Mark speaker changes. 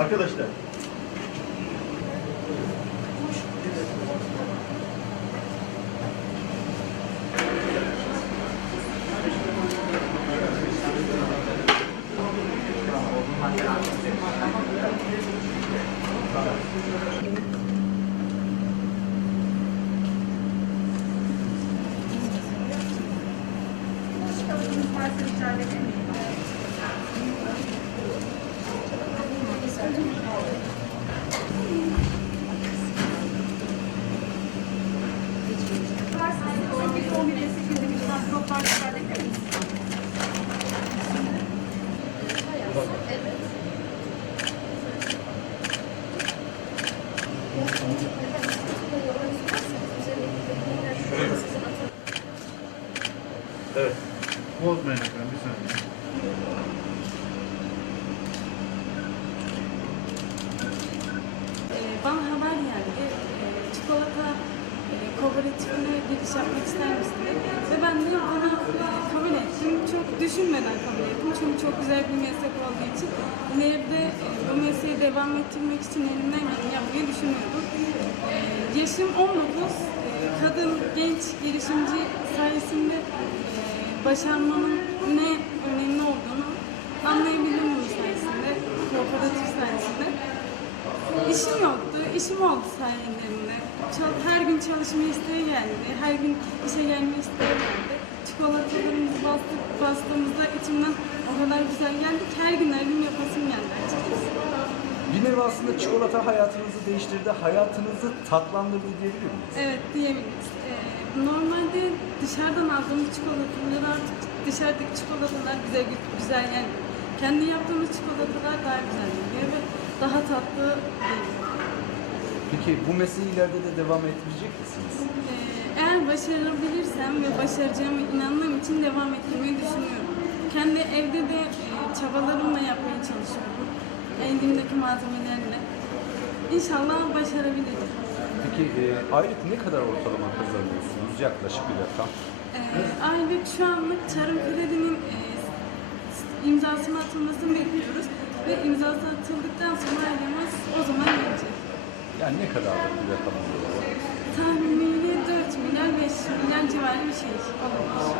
Speaker 1: Arkadaşlar. Evet.
Speaker 2: Bozmayın efendim bir saniye.
Speaker 3: Ee, bana haber geldi. Ee, çikolata e, kooperatifine giriş yapmak ister misin dedi. Ve ben de bunu e, kabul ettim. Çok düşünmeden kabul ettim. Çünkü çok güzel bir meslek olduğu için. İleride e, bu mesleği devam ettirmek için elimden geleni yapmayı düşünüyorum. Ee, yaşım 19. Ee, kadın, genç girişimci sayesinde e, başarmanın ne önemli olduğunu anlayabildim bunun sayesinde. Kooperatif sayesinde. İşim yoktu, işim oldu sayelerinde. Her gün çalışma isteği geldi, her gün işe gelme isteği geldi. Bastığımızda içimden o kadar güzel geldi ki her gün her gün yapasım geldi açıkçası.
Speaker 4: Bir nevi aslında çikolata hayatınızı değiştirdi, hayatınızı tatlandırdı diyebilir miyiz?
Speaker 3: Evet diyebiliriz. Ee, normalde dışarıdan aldığımız çikolatalar artık dışarıdaki çikolatalar bize gü- güzel yani kendi yaptığımız çikolatalar daha güzel geliyor ve daha tatlı geliyor.
Speaker 4: Peki bu mesleği ileride de devam ettirecek misiniz?
Speaker 3: Ee, Eğer başarabilirsem ve başaracağıma inandığım için devam ettirmeyi düşünüyorum. Kendi evde de e, çabalarımla yapmaya çalışıyorum. Elimdeki malzemelerle. İnşallah başarabilirim.
Speaker 4: Peki e, aylık ne kadar ortalama kazanıyorsunuz? Yaklaşık bir rakam.
Speaker 3: Ee, aylık şu anlık Tarım Kredi'nin e, imzasının atılmasını bekliyoruz. Ve imzası atıldıktan sonra ailemiz o zaman gelecek.
Speaker 4: Yani ne kadar bir rakam oluyor?
Speaker 3: 시 을.